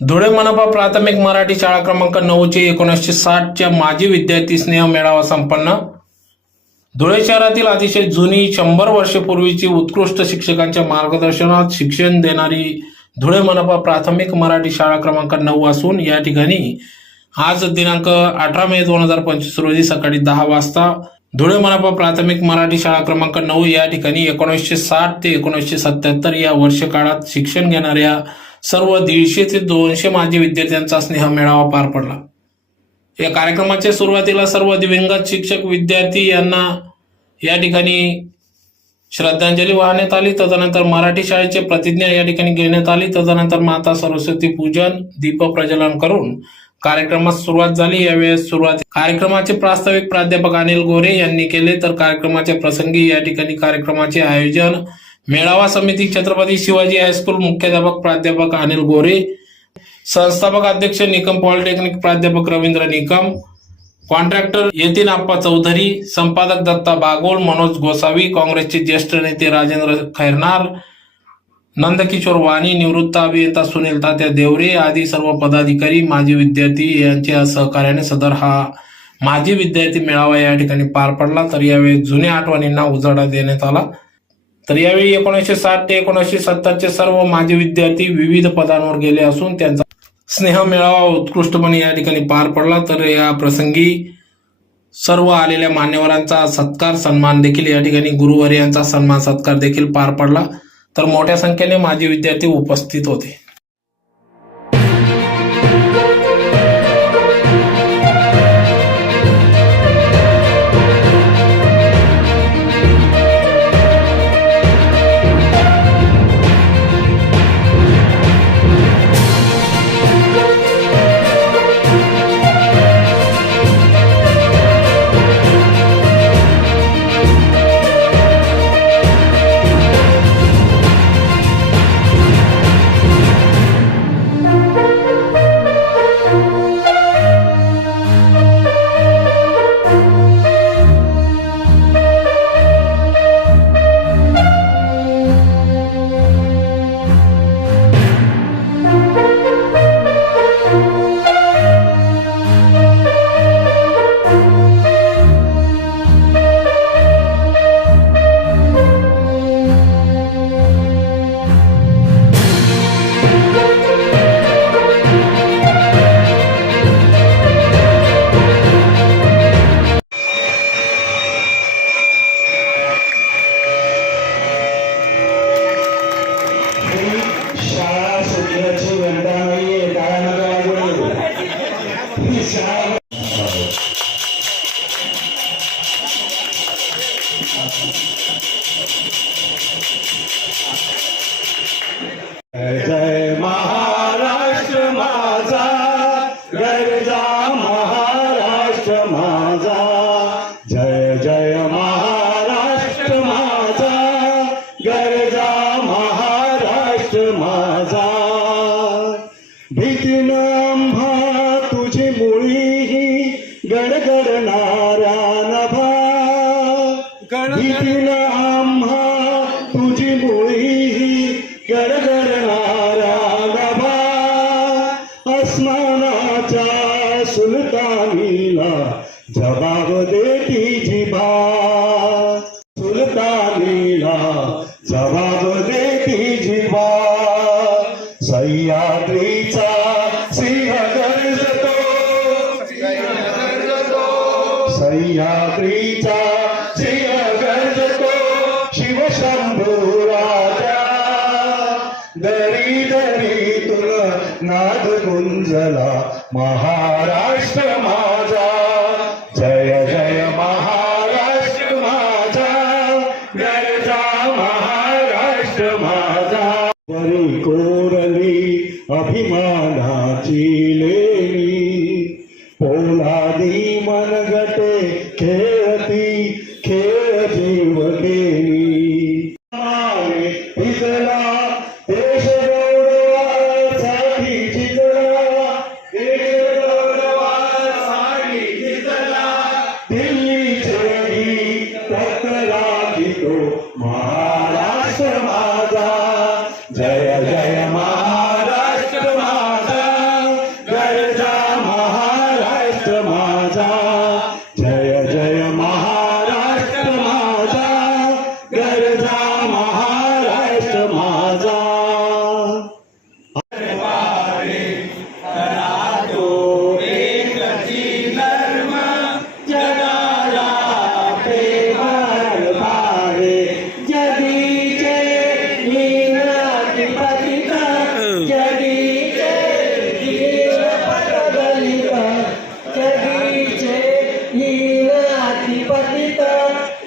धुळे मनपा प्राथमिक मराठी शाळा क्रमांक नऊचे एकोणीसशे साठच्या माजी विद्यार्थी स्नेह मेळावा संपन्न. धुळे शहरातील अतिशय जुनी शंभर वर्षपूर्वीची उत्कृष्ट शिक्षकांच्या मार्गदर्शनात शिक्षण देणारी धुळे मनपा प्राथमिक मराठी शाळा क्रमांक नऊ असून या ठिकाणी आज दिनांक अठरा मे दोन हजार पंचवीस रोजी सकाळी दहा वाजता धुळे मनपा प्राथमिक मराठी शाळा क्रमांक नऊ या ठिकाणी एकोणीसशे साठ ते एकोणीसशे सत्याहत्तर या वर्षकाळात शिक्षण घेणाऱ्या सर्व दीडशे ते दोनशे माजी विद्यार्थ्यांचा स्नेह मेळावा पार पडला. या कार्यक्रमाच्या सुरुवातीला सर्व दिव्यांगत शिक्षक विद्यार्थी यांना या ठिकाणी श्रद्धांजली वाहण्यात आली. तदनंतर मराठी शाळेची प्रतिज्ञा या ठिकाणी घेण्यात आली. तदनंतर माता सरस्वती पूजन दीप प्रज्वलन करून कार्यक्रमास सुरुवात झाली. यावेळेस सुरुवात कार्यक्रमाचे प्रास्ताविक प्राध्यापक अनिल गोरे यांनी केले. तर कार्यक्रमाच्या प्रसंगी या ठिकाणी कार्यक्रमाचे आयोजन मेळावा समिती छत्रपती शिवाजी हायस्कूल मुख्याध्यापक प्राध्यापक अनिल गोरे संस्थापक अध्यक्ष निकम पॉलिटेक्निक प्राध्यापक रवींद्र निकम कॉन्ट्रॅक्टर यतीन आप्पा चौधरी संपादक दत्ता बागोल मनोज गोसावी काँग्रेसचे ज्येष्ठ नेते राजेंद्र खैरनार नंदकिशोर वाणी निवृत्त अभियंता सुनील तात्या देवरे आदी सर्व पदाधिकारी माजी विद्यार्थी यांच्या सहकार्याने सदर हा माजी विद्यार्थी मेळावा या ठिकाणी पार पडला. तर यावेळी जुन्या आठवणींना उजाडा देण्यात आला. तर यावेळी एकोणीसशे साठ ते एकोणीसशे सत्तरचे सर्व माजी विद्यार्थी विविध पदांवर गेले असून त्यांचा स्नेह मेळावा उत्कृष्टपणे या ठिकाणी पार पडला. तर या प्रसंगी सर्व आलेल्या मान्यवरांचा सत्कार सन्मान देखील या ठिकाणी गुरुवारी यांचा सन्मान सत्कार देखील पार पडला. तर मोठ्या संख्येने माजी विद्यार्थी उपस्थित होते. दरी दरीतून नाद गुंजला महाराष्ट्र माझा जय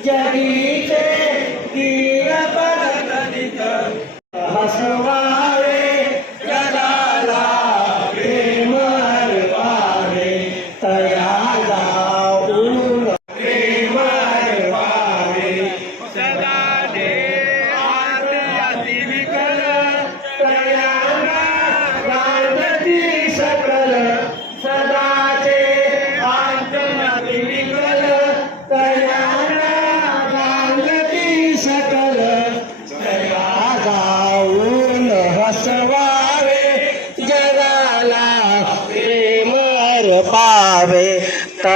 jadi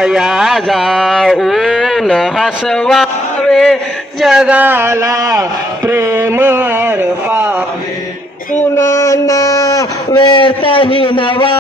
या जाऊन हसवावे जगाला प्रेम अर्पावे कुणांना व्यर्थही नवा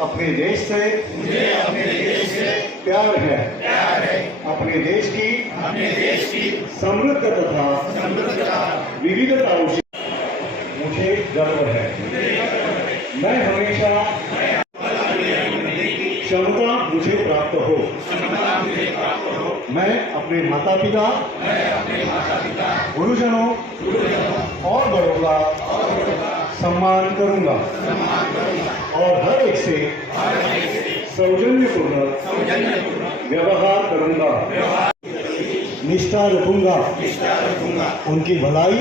मुझे अपने देश से प्यार है। प्यार है। अपने देश की अपने देश की समृद्ध तथा विविधताओं से मुझे गर्व है। मैं हमेशा क्षमता मुझे प्राप्त हो। मैं अपने माता पिता गुरुजनों और बड़ों का सम्मान करूँगा। और हर एक से सौजन्यपूर्ण व्यवहार करूँगा। निष्ठा रखूँगा। उनकी भलाई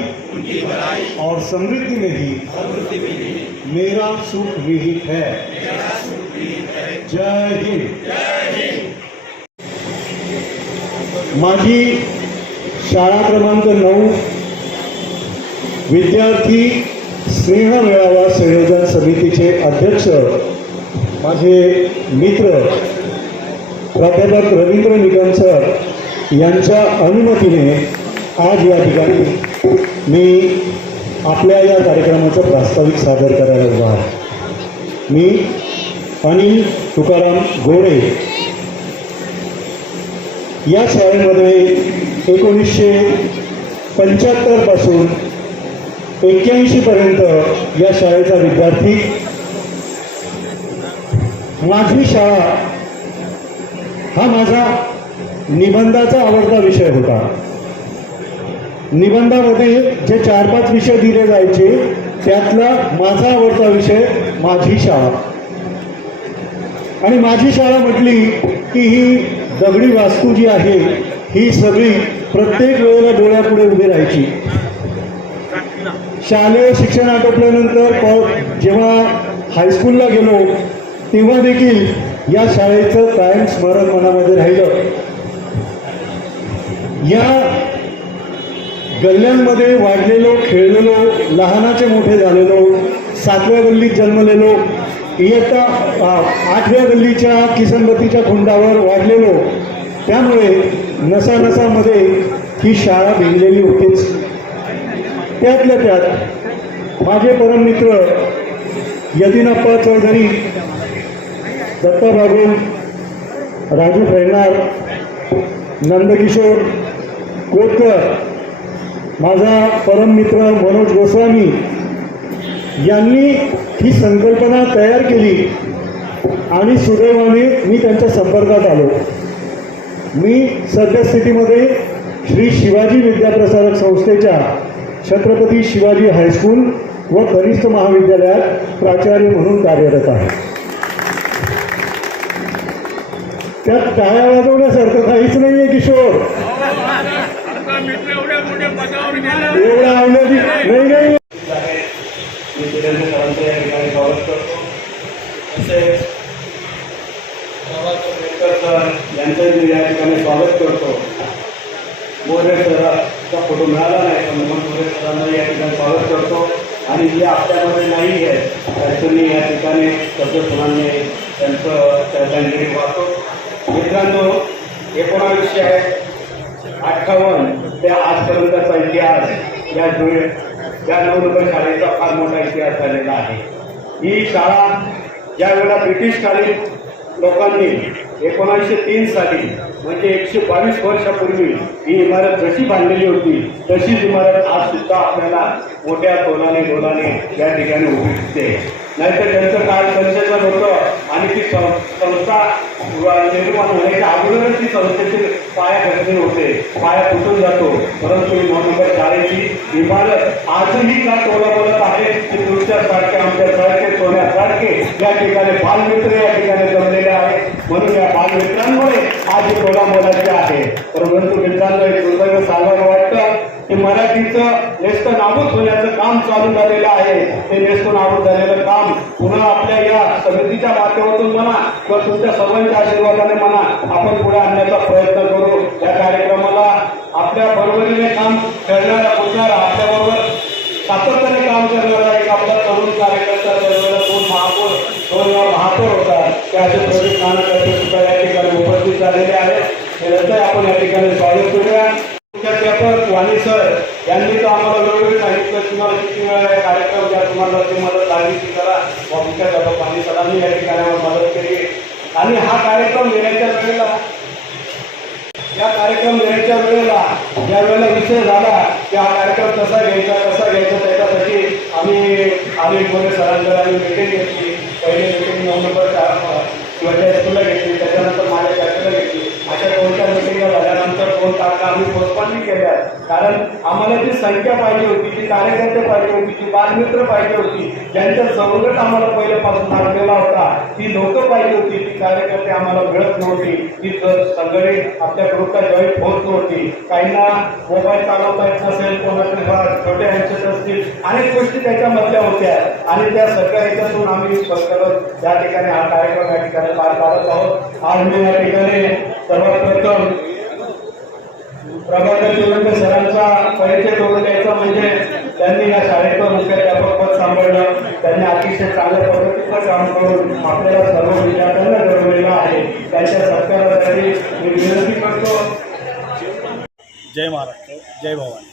और समृद्धि में ही मेरा सुख विहित है। जय हिंद। माझी शाळा क्रमांक नऊ, विद्यार्थी स्नेह मेळावा संयोजन समितीचे अध्यक्ष माझे मित्र प्राध्यापक रवींद्र निकम सर यांच्या अनुमतीने आज या ठिकाणी मी आपल्या या कार्यक्रमाचं प्रास्ताविक सादर करायला उभा आहे. मी अनिल तुकाराम गोडे या शाळेमध्ये एकोणीसशे पंच्याहत्तरपासून एक्क्याऐंशी पर्यंत या शाळेचा विद्यार्थी. माझी शाळा हा माझा निबंधाचा आवडता विषय होता. निबंधामध्ये जे चार पाच विषय दिले जायचे त्यातला माझा आवडता विषय माझी शाळा. आणि माझी शाळा म्हटली की ही दगडी वास्तू जी आहे ही सगळी प्रत्येक वेळेला डोळ्यापुढे उभी राहायची. शालेय शिक्षण आटोपल्यानंतर जेव्हा हायस्कूलला गेलो तेव्हा देखील या शाळेचं कायम स्मरण मनामध्ये राहिलं. या गल्ल्यांमध्ये वाढलेलो खेळलेलो लहानाचे मोठे झालेलो सातव्या गल्लीत जन्मलेलो इयत्ता आठव्या गल्लीच्या किसनबत्तीच्या खुंडावर वाढलेलो त्यामुळे नसानसामध्ये ही शाळा भिनलेली होतीच. त्यातल्या त्यात माझे परममित्र यदिनाप्पा चौधरी दत्ता भागून राजू खैरनार नंदकिशोर कोतकर माझा परममित्र मनोज गोस्वामी यांनी ही संकल्पना तयार केली आणि सुदैवाने मी त्यांच्या संपर्कात आलो. मी सद्यस्थितीमध्ये श्री शिवाजी विद्याप्रसारक संस्थेच्या छत्रपती शिवाजी हायस्कूल व कनिष्ठ महाविद्यालयात प्राचार्य म्हणून कार्यरत आहे. त्यात टाळ्या वाजवण्यासारखं काहीच नाहीये किशोर. एवढा आवडली नाही नाही मी सुरेंद्र सरांचं या ठिकाणी स्वागत करतो तसेच प्रभाकर बेडकर सर यांचंही मी या ठिकाणी स्वागत करतो मोरे सरांचा फोटो मिळाला नाही पण मग मोरे सरांना या ठिकाणी स्वागत करतो आणि जे आपल्यामध्ये नाही आहे त्यांनी या ठिकाणी सभ्यपणाने त्यांचं श्रद्धांजली वाहतो मित्रांनो एकोणावीसशे अठ्ठावन्न ते आजपर्यंतचा इतिहास या धुळे या नवनगर शाळेचा फार मोठा इतिहास झालेला आहे. ही शाळा ज्यावेळेला ब्रिटिशकालीन लोकांनी एकोणीसशे तीन साली म्हणजे एकशे बावीस वर्षापूर्वी ही इमारत जशी बांधलेली होती तशीच इमारत आज सुद्धा आपल्याला मोठ्या तोलाने डोलाने या ठिकाणी उभी दिसते. नाहीतर त्यांचं काळ संचलन होतं आणि ती सं- संस्था निर्माण होण्याच्या अगोदरच ती संस्थेचे पाया घसरून होते. पाया तुटून जातो. परंतु महानगर शाळेची इमारत आजही का टोला आहे. की तुमच्यासारखे आमच्यासारखे सोन्यासारखे या ठिकाणी बालमित्र या ठिकाणी जमलेले आहेत म्हणून या बालमित्रांमुळे आज ही आहे. परंतु मित्रांनो एक दुर्दैव सांगायला वाटतं हे मराठीचं नेस्त नाबूद होण्याचं काम चालू झालेलं आहे. हे नेस्त नाबूद झालेलं काम पुन्हा आपल्या या समितीच्या माध्यमातून म्हणा किंवा तुमच्या सर्वांच्या आशीर्वादाने म्हणा आपण पुढे आणण्याचा प्रयत्न करू या कार्यक्रमाला आपल्या बरोबरीने काम करणारा बोलणारा आपल्याबरोबर सातत्याने काम करणारा एक आपला तरुण कार्यकर्ता त्यावेळेला दोन महापौर दोन वेळा महापौर होता ते असे प्रदीप नानक सुद्धा या ठिकाणी उपस्थित झालेले आहेत त्यांचं आपण या ठिकाणी स्वागत करूया मुख्याध्यापक वाणी सर यांनी तर आम्हाला वेळोवेळी सांगितलं तुम्हाला किती वेळा या कार्यक्रम ज्या तुम्हाला ते मदत लागली ती करा व मुख्याध्यापक वाणी सरांनी या ठिकाणी आम्हाला मदत केली आणि हा कार्यक्रम घेण्याच्या वेळेला या कार्यक्रम घेण्याच्या वेळेला ज्या वेळेला विषय झाला की हा कार्यक्रम कसा घ्यायचा कसा घ्यायचा त्याच्यासाठी आम्ही आम्ही मोठे सरांकडे आम्ही मिटिंग घेतली. पहिले मिटिंग नऊ नंबर शिवाजी हायस्कूलला घेतली त्याच्यानंतर माझ्या शाळेला घेतली. अशा दोन चार मिटिंग झाल्यानंतर दोन तारखा आम्ही पोस्टपॉनही केल्या. कारण आम्हाला जी संख्या पाहिजे होती जी कार्यकर्ते पाहिजे होती जी बालमित्र पाहिजे होती ज्यांच्या संकट आम्हाला पहिल्यापासून लागलेला होता ती लोकं पाहिजे होती. कार्यकर्ते आम्हाला मिळत नव्हती. ती जर सगळे आपल्या ग्रुपला जॉईन होत नव्हती. काहींना मोबाईल चालवता येत नसेल कोणाकडे फार छोटे हँडसेट असतील अनेक गोष्टी त्याच्यामधल्या होत्या. आणि त्या सगळ्या याच्यातून आम्ही करत या ठिकाणी हा कार्यक्रम या ठिकाणी पार पाडत आहोत. आज मी या ठिकाणी सर्वात प्रथम प्रभाकर चोरंडे सरांचा परिचय करून द्यायचा म्हणजे त्यांनी या शाळेचं मुख्याध्यापक पद सांभाळलं. त्यांनी अतिशय चांगल्या पद्धतीचं काम करून आपल्याला सर्व विद्यार्थ्यांना घडवलेलं आहे. त्यांच्या सत्कारासाठी मी विनंती करतो. जय महाराष्ट्र. जय भवानी.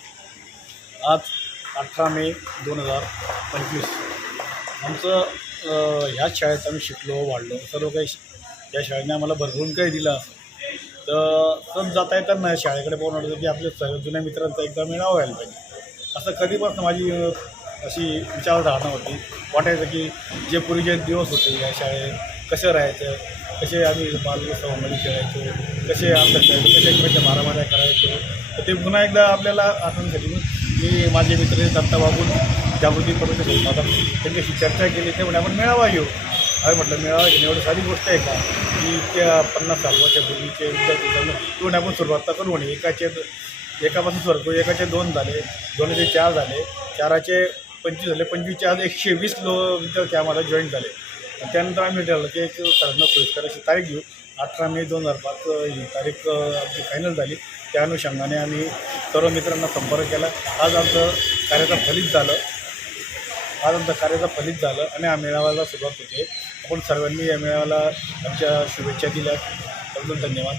आज अठरा मे दोन हजार पंचवीस. आमचं ह्याच शाळेत आम्ही शिकलो वाढलो. सर्व काही या शाळेने आम्हाला भरभरून काही दिलं असं. तर सण जाता येताना शाळेकडे पाहून वाटतं की आपल्या सर्व जुन्या मित्रांचा एकदा मेळावा व्हायला पाहिजे. असं कधीपासून माझी अशी विचारधारणा होती. वाटायचं की जे पूर्वीचे दिवस होते या शाळेत कसं राहायचं कसे आम्ही बालसभामध्ये खेळायचो कसे आमच्या खेळायचो कसे एकमेकांच्या मारामाऱ्या करायचो. तर ते पुन्हा एकदा आपल्याला आठवण्यासाठी मी माझे मित्र दत्ता बाबून जागृती प्रदर्शन दादा त्यांच्याशी चर्चा केली. ते आपण मेळावा घेऊ. अरे म्हटलं मेळावा घेणे एवढी साधी गोष्ट आहे का? की त्या पन्नास साठ वर्षापूर्वीचे विद्यार्थी त्यांना आपण सुरुवात करू म्हणे एकाचे एकापासून सुरुवात करू. एकाचे दोन झाले दोनचे चार झाले. चाराचे पंचवीस झाले. पंचवीसचे आज एकशे वीस लो विद्यार्थी आम्हाला जॉईन झाले. आणि त्यानंतर आम्ही ठरवलं की एक सरांना सोयीस्कर अशी तारीख घेऊ. अठरा मे दोन हजार पाच ही तारीख आमची फायनल झाली. त्या अनुषंगाने आम्ही सर्व मित्रांना संपर्क केला. आज आमचं कार्याचं फलित झालं. आज आमचं कार्याचं फलित झालं आणि या मेळाव्याला सुरुवात होते. आपण सर्वांनी या मेळाव्याला आमच्या शुभेच्छा दिल्या अजून धन्यवाद.